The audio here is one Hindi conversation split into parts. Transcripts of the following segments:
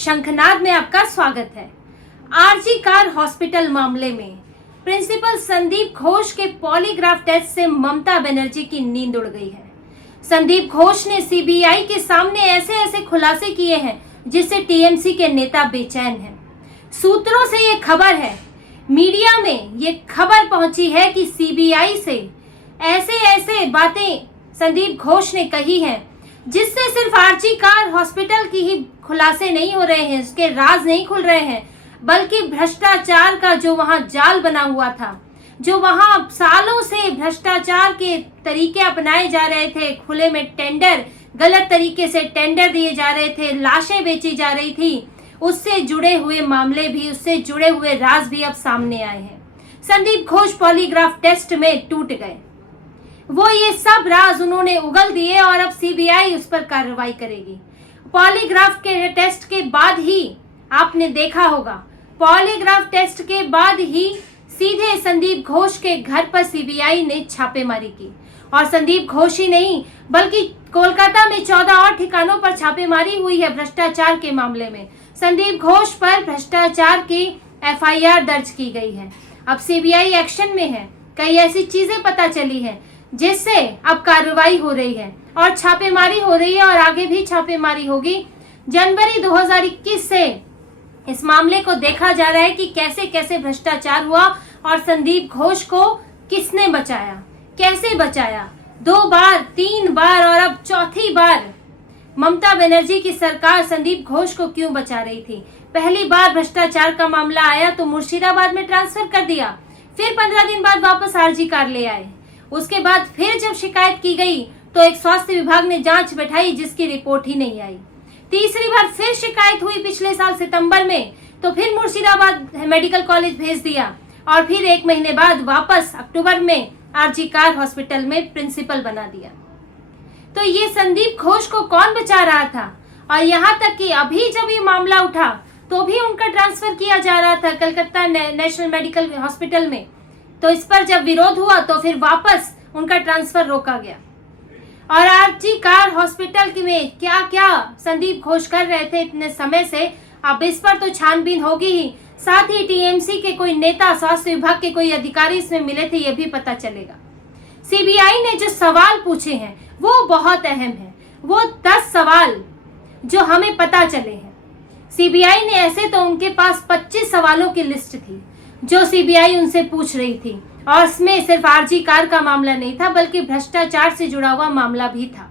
शंखनाद में आपका स्वागत है। आरजी कार हॉस्पिटल मामले में प्रिंसिपल संदीप घोष के पॉलीग्राफ टेस्ट से ममता बनर्जी की नींद उड़ गई है। संदीप घोष ने सीबीआई के सामने ऐसे खुलासे किए हैं जिससे टीएमसी के नेता बेचैन हैं। सूत्रों से ये खबर है, मीडिया में ये खबर पहुंची है कि सीबीआई से ऐसे बातें संदीप घोष ने कही हैं जिससे सिर्फ आरजी कार हॉस्पिटल की ही खुलासे नहीं हो रहे हैं, उसके राज नहीं खुल रहे हैं, बल्कि भ्रष्टाचार का जो वहां जाल बना हुआ था, जो वहां सालों से भ्रष्टाचार के तरीके अपनाए जा रहे थे, खुले में टेंडर, गलत तरीके से टेंडर दिए जा रहे थे, लाशें बेची जा रही थी, उससे जुड़े हुए मामले भी, उससे जुड़े हुए राज भी अब सामने आए हैं। संदीप घोष पॉलीग्राफ टेस्ट में टूट गए। वो ये सब राज उन्होंने उगल दिए और अब सीबीआई उस पर कार्रवाई करेगी। पॉलीग्राफ के टेस्ट के बाद ही आपने देखा होगा, पॉलीग्राफ टेस्ट के बाद ही सीधे संदीप घोष के घर पर सीबीआई ने छापेमारी की। और संदीप घोष ही नहीं, बल्कि कोलकाता में 14 और ठिकानों पर छापेमारी हुई है भ्रष्टाचार के मामले में। संदीप घोष पर भ्रष्टाचार की एफआईआर दर्ज की गई है। अब सीबीआई एक्शन में है। कई ऐसी चीजें पता चली हैं जिससे अब कार्रवाई हो रही है और छापेमारी हो रही है और आगे भी छापेमारी होगी। जनवरी 2021 से इस मामले को देखा जा रहा है कि कैसे कैसे भ्रष्टाचार हुआ और संदीप घोष को किसने बचाया, कैसे बचाया। 2 बार, 3 बार और अब चौथी बार ममता बनर्जी की सरकार संदीप घोष को क्यों बचा रही थी। पहली बार भ्रष्टाचार का मामला आया तो मुर्शिदाबाद में ट्रांसफर कर दिया, फिर 15 दिन बाद वापस आरजी कार ले आए। उसके बाद फिर जब शिकायत की गई तो एक स्वास्थ्य विभाग ने जांच बैठाई जिसकी रिपोर्ट ही नहीं आई। तीसरी बार फिर शिकायत हुई पिछले साल सितंबर में, तो फिर मुर्शिदाबाद मेडिकल कॉलेज भेज दिया और फिर 1 महीने बाद वापस अक्टूबर में आरजी कार हॉस्पिटल में प्रिंसिपल बना दिया। तो ये संदीप घोष को कौन बचा रहा था। और यहाँ तक कि अभी जब ये मामला उठा तो भी उनका ट्रांसफर किया जा रहा था कलकत्ता नेशनल मेडिकल हॉस्पिटल में। तो इस पर जब विरोध हुआ तो फिर वापस उनका ट्रांसफर रोका गया। और आरजी कार हॉस्पिटल में क्या क्या संदीप घोष कर रहे थे इतने समय से, अब इस पर तो छानबीन होगी ही। साथ ही टीएमसी के कोई नेता, स्वास्थ्य विभाग के कोई अधिकारी इसमें मिले थे, ये भी पता चलेगा। सीबीआई ने जो सवाल पूछे हैं वो बहुत अहम है। वो 10 सवाल जो हमें पता चले हैं। सीबीआई ने ऐसे तो उनके पास 25 सवालों की लिस्ट थी जो सीबीआई उनसे पूछ रही थी, और इसमें सिर्फ आरजी कार का मामला नहीं था बल्कि भ्रष्टाचार से जुड़ा हुआ मामला भी था।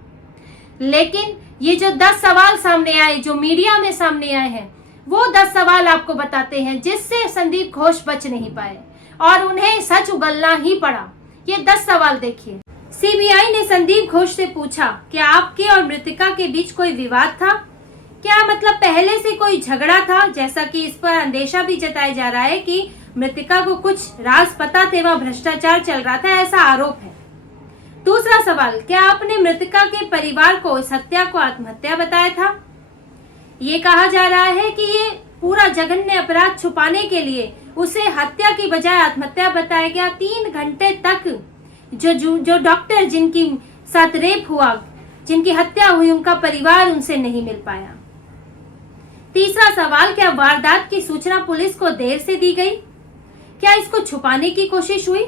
लेकिन ये जो 10 सवाल सामने आए, जो मीडिया में सामने आए हैं, वो 10 सवाल आपको बताते हैं जिससे संदीप घोष बच नहीं पाए और उन्हें सच उगलना ही पड़ा। ये 10 सवाल देखिए। सीबीआई ने संदीप घोष से पूछा, क्या आपके और मृतिका के बीच कोई विवाद था? क्या मतलब पहले से कोई झगड़ा था? जैसा कि इस पर अंदेशा भी जताया जा रहा है कि मृतिका को कुछ राज पता थे, वह भ्रष्टाचार चल रहा था, ऐसा आरोप है। दूसरा सवाल, क्या आपने मृतिका के परिवार को इस हत्या को आत्महत्या बताया था? ये कहा जा रहा है कि ये पूरा जघन्य अपराध छुपाने के लिए उसे हत्या की बजाय आत्महत्या बताया गया। 3 घंटे तक जो डॉक्टर जिनकी साथ रेप हुआ, जिनकी हत्या हुई, उनका परिवार उनसे नहीं मिल पाया। तीसरा सवाल, क्या वारदात की सूचना पुलिस को देर से दी गई? क्या इसको छुपाने की कोशिश हुई?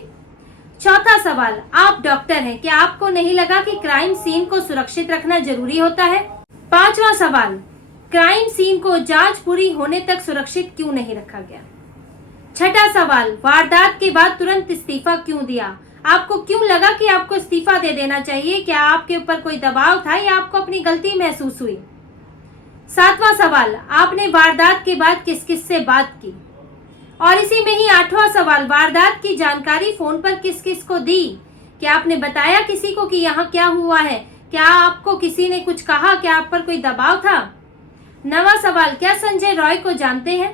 चौथा सवाल, आप डॉक्टर हैं, क्या आपको नहीं लगा कि क्राइम सीन को सुरक्षित रखना जरूरी होता है? पांचवा सवाल, क्राइम सीन को जांच पूरी होने तक सुरक्षित क्यों नहीं रखा गया? छठा सवाल, वारदात के बाद तुरंत इस्तीफा क्यों दिया? आपको क्यों लगा कि आपको इस्तीफा दे देना चाहिए? क्या आपके ऊपर कोई दबाव था या आपको अपनी गलती महसूस हुई? सातवां सवाल, आपने वारदात के बाद किस किस से बात की? और इसी में ही 8वां सवाल, वारदात की जानकारी फोन पर किस किस को दी? क्या आपने बताया किसी को कि यहाँ क्या हुआ है? क्या आपको किसी ने कुछ कहा? क्या आप पर कोई दबाव था? 9वां सवाल, क्या संजय रॉय को जानते हैं?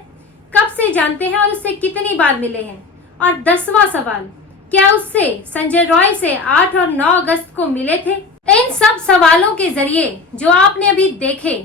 कब से जानते हैं और उससे कितनी बार मिले हैं? और 10वां सवाल, क्या उससे, संजय रॉय से 8 और 9 अगस्त को मिले थे? इन सब सवालों के जरिए जो आपने अभी देखे,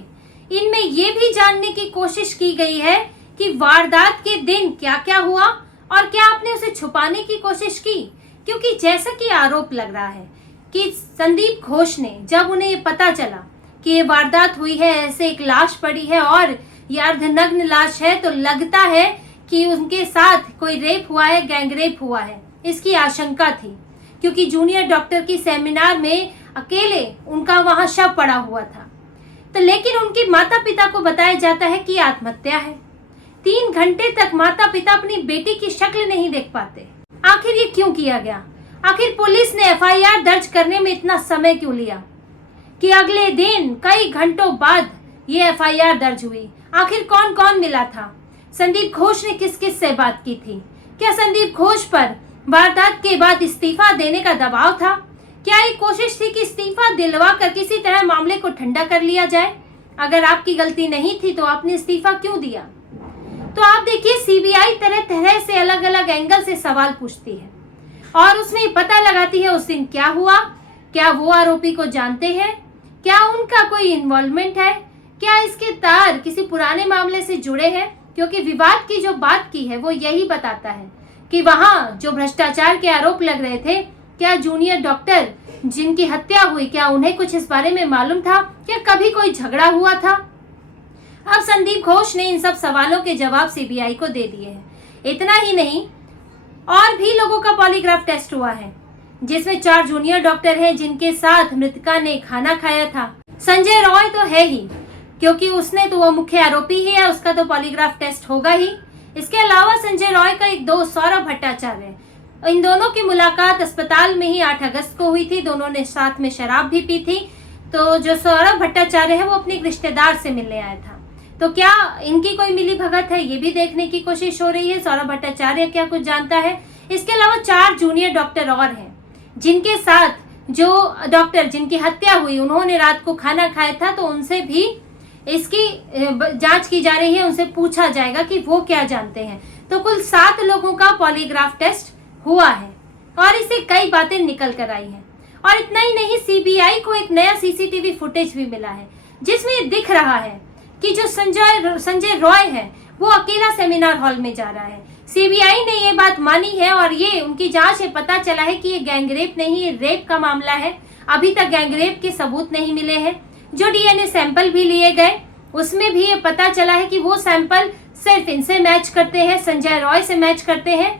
इनमें ये भी जानने की कोशिश की गई है कि वारदात के दिन क्या क्या हुआ और क्या आपने उसे छुपाने की कोशिश की। क्योंकि जैसा कि आरोप लग रहा है कि संदीप घोष ने, जब उन्हें ये पता चला कि ये वारदात हुई है, ऐसे एक लाश पड़ी है और ये अर्धनग्न लाश है तो लगता है कि उनके साथ कोई रेप हुआ है, गैंग रेप हुआ है, इसकी आशंका थी, क्योंकि जूनियर डॉक्टर की सेमिनार में अकेले उनका वहां शव पड़ा हुआ था। तो लेकिन उनके माता पिता को बताया जाता है कि आत्महत्या है। 3 घंटे तक माता पिता अपनी बेटी की शक्ल नहीं देख पाते। आखिर ये क्यों किया गया? आखिर पुलिस ने एफआईआर दर्ज करने में इतना समय क्यों लिया कि अगले दिन कई घंटों बाद ये एफआईआर दर्ज हुई? आखिर कौन कौन मिला था? संदीप घोष ने किस किस से बात की थी? क्या संदीप घोष पर वारदात के बाद इस्तीफा देने का दबाव था? क्या ये कोशिश थी कि इस्तीफा दिलवा कर किसी तरह मामले को ठंडा कर लिया जाए? अगर आपकी गलती नहीं थी तो आपने इस्तीफा क्यों दिया? तो आप देखिए, सीबीआई तरह तरह से अलग अलग एंगल से सवाल पूछती है और उसमें पता लगाती है उस दिन क्या हुआ, क्या वो आरोपी को जानते हैं, क्या उनका कोई इन्वॉल्वमेंट है, क्या इसके तार किसी पुराने मामले से जुड़े हैं। क्योंकि विवाद की जो बात की है वो यही बताता है कि वहां जो भ्रष्टाचार के आरोप लग रहे थे, क्या जूनियर डॉक्टर जिनकी हत्या हुई, क्या उन्हें कुछ इस बारे में मालूम था? क्या कभी कोई झगड़ा हुआ था? अब संदीप घोष ने इन सब सवालों के जवाब सीबीआई को दे दिए हैं। इतना ही नहीं, और भी लोगों का पॉलीग्राफ टेस्ट हुआ है, जिसमें 4 जूनियर डॉक्टर हैं जिनके साथ मृतका ने खाना खाया था। संजय रॉय तो है ही, क्योंकि उसने तो वो मुख्य आरोपी ही है, उसका तो पॉलीग्राफ टेस्ट होगा ही। इसके अलावा संजय रॉय का एक दोस्त सौरभ भट्टाचार्य है। इन दोनों की मुलाकात अस्पताल में ही 8 अगस्त को हुई थी। दोनों ने साथ में शराब भी पी थी। तो जो सौरभ भट्टाचार्य है वो अपने एक रिश्तेदार से मिलने आया था। तो क्या इनकी कोई मिली भगत है, ये भी देखने की कोशिश हो रही है। सौरभ भट्टाचार्य क्या कुछ जानता है? इसके अलावा 4 जूनियर डॉक्टर और हैं जिनके साथ जो डॉक्टर जिनकी हत्या हुई, उन्होंने रात को खाना खाया था, तो उनसे भी इसकी जांच की जा रही है। उनसे पूछा जाएगा कि वो क्या जानते हैं। तो कुल 7 लोगों का पॉलीग्राफ टेस्ट हुआ है और इससे कई बातें निकल कर आई हैं। और इतना ही नहीं, सीबीआई को एक नया सीसीटीवी फुटेज भी मिला है जिसमें दिख रहा है कि जो संजय रॉय है वो अकेला सेमिनार हॉल में जा रहा है। सीबीआई ने ये बात मानी है और ये उनकी जांच से पता चला है कि ये गैंगरेप नहीं, ये रेप का मामला है। अभी तक गैंगरेप के सबूत नहीं मिले हैं। जो डीएनए सैंपल भी लिए गए उसमें भी ये पता चला है कि वो सैंपल सिर्फ इनसे मैच करते हैं, संजय रॉय से मैच करते हैं।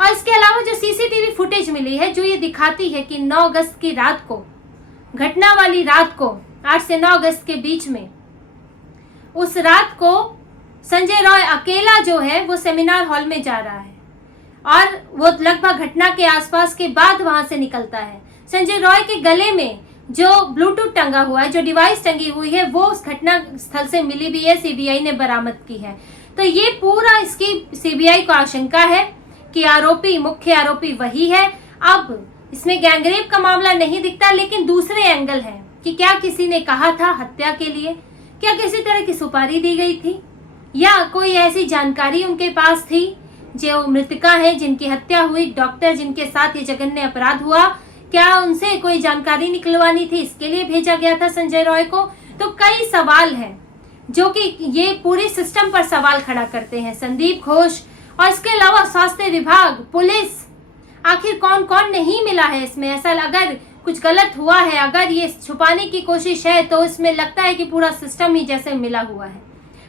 और इसके अलावा जो सीसीटीवी फुटेज मिली है जो ये दिखाती है कि 9 अगस्त की रात को, घटना वाली रात को, 8 से 9 अगस्त के बीच में, उस रात को संजय रॉय अकेला जो है वो सेमिनार हॉल में जा रहा है और वो लगभग घटना के आसपास के बाद वहां से निकलता है। संजय रॉय के गले में जो ब्लूटूथ टंगा हुआ है, जो डिवाइस टंगी हुई है, वो उस घटना स्थल से मिली भी है, सीबीआई ने बरामद की है। तो ये पूरा इसकी सीबीआई को आशंका है कि आरोपी, मुख्य आरोपी वही है। अब इसमें गैंगरेप का मामला नहीं दिखता, लेकिन दूसरे एंगल है कि क्या किसी ने कहा था हत्या के लिए, क्या किसी तरह की सुपारी दी गई थी, या कोई ऐसी जानकारी उनके पास थी जो मृतका है जिनकी हत्या हुई, डॉक्टर जिनके साथ ये जघन्य अपराध हुआ, क्या उनसे कोई जानकारी निकलवानी थी, इसके लिए भेजा गया था संजय रॉय को। तो कई सवाल हैं जो कि ये पूरे सिस्टम पर सवाल खड़ा करते हैं। संदीप घोष और इसके अलावा स्वास्थ्य विभाग, पुलिस, आखिर कौन कौन नहीं मिला है इसमें। ऐसा अगर कुछ गलत हुआ है, अगर ये छुपाने की कोशिश है, तो इसमें लगता है कि पूरा सिस्टम ही जैसे मिला हुआ है।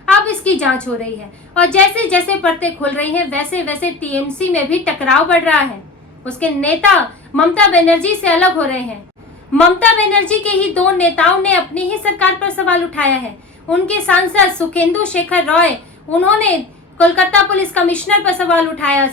अब इसकी जांच हो रही है और जैसे जैसे परतें खुल रही हैं वैसे वैसे टीएमसी में भी टकराव बढ़ रहा है। उसके नेता ममता बनर्जी से अलग हो रहे हैं। ममता बनर्जी के ही 2 नेताओं ने अपनी ही सरकार पर सवाल उठाया है। उनके सांसद सुखेंदु शेखर रॉय, उन्होंने कोलकाता पुलिस कमिश्नर पर सवाल उठाया।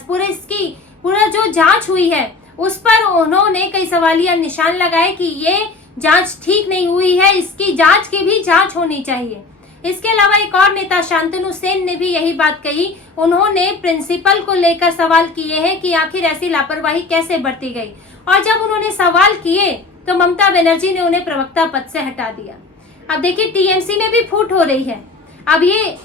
पूरा जो जांच हुई है उस पर उन्होंने कई सवालिया निशान लगाए कि ये जांच ठीक नहीं हुई है, इसकी जांच की भी जांच होनी चाहिए। इसके अलावा एक और नेता शांतनु सेन ने भी यही बात कही। उन्होंने प्रिंसिपल को लेकर सवाल किए हैं कि आखिर ऐसी लापरवाही कैसे बरती गई, और जब उन्होंने सवाल किए तो ममता बनर्जी ने उन्हें प्रवक्ता पद से हटा दिया। अब देखिए, टीएमसी में भी फूट हो रही है। अब ये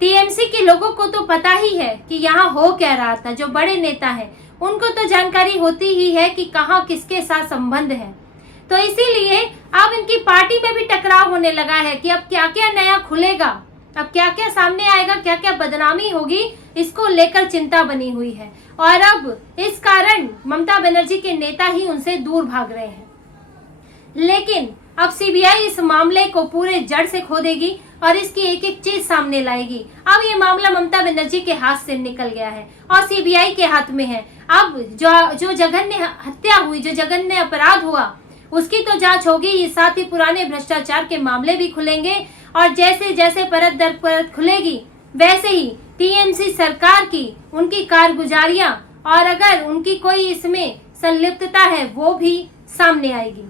टीएमसी के लोगों को तो पता ही है कि यहाँ हो क्या रहा था। जो बड़े नेता हैं उनको तो जानकारी होती ही है कि कहाँ किसके साथ संबंध है। तो इसीलिए अब इनकी पार्टी में भी टकराव होने लगा है कि अब क्या क्या नया खुलेगा, अब क्या क्या सामने आएगा, क्या क्या बदनामी होगी, इसको लेकर चिंता बनी हुई है। और अब इस कारण ममता बनर्जी के नेता ही उनसे दूर भाग रहे हैं। लेकिन अब सीबीआई इस मामले को पूरे जड़ से खोदेगी और इसकी एक एक चीज सामने लाएगी। अब ये मामला ममता बनर्जी के हाथ से निकल गया है और सीबीआई के हाथ में है। अब जो जघन्य हत्या हुई, जो जघन्य अपराध हुआ, उसकी तो जांच होगी ही, साथ ही पुराने भ्रष्टाचार के मामले भी खुलेंगे और जैसे जैसे परत दर परत खुलेगी वैसे ही टीएमसी सरकार की उनकी कारगुजारियां और अगर उनकी कोई इसमें संलिप्तता है वो भी सामने आएगी।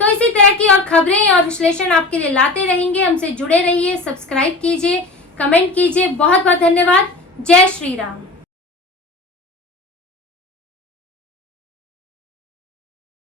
तो इसी तरह की और खबरें और विश्लेषण आपके लिए लाते रहेंगे। हमसे जुड़े रहिए, सब्सक्राइब कीजिए, कमेंट कीजिए। बहुत बहुत धन्यवाद। जय श्री राम।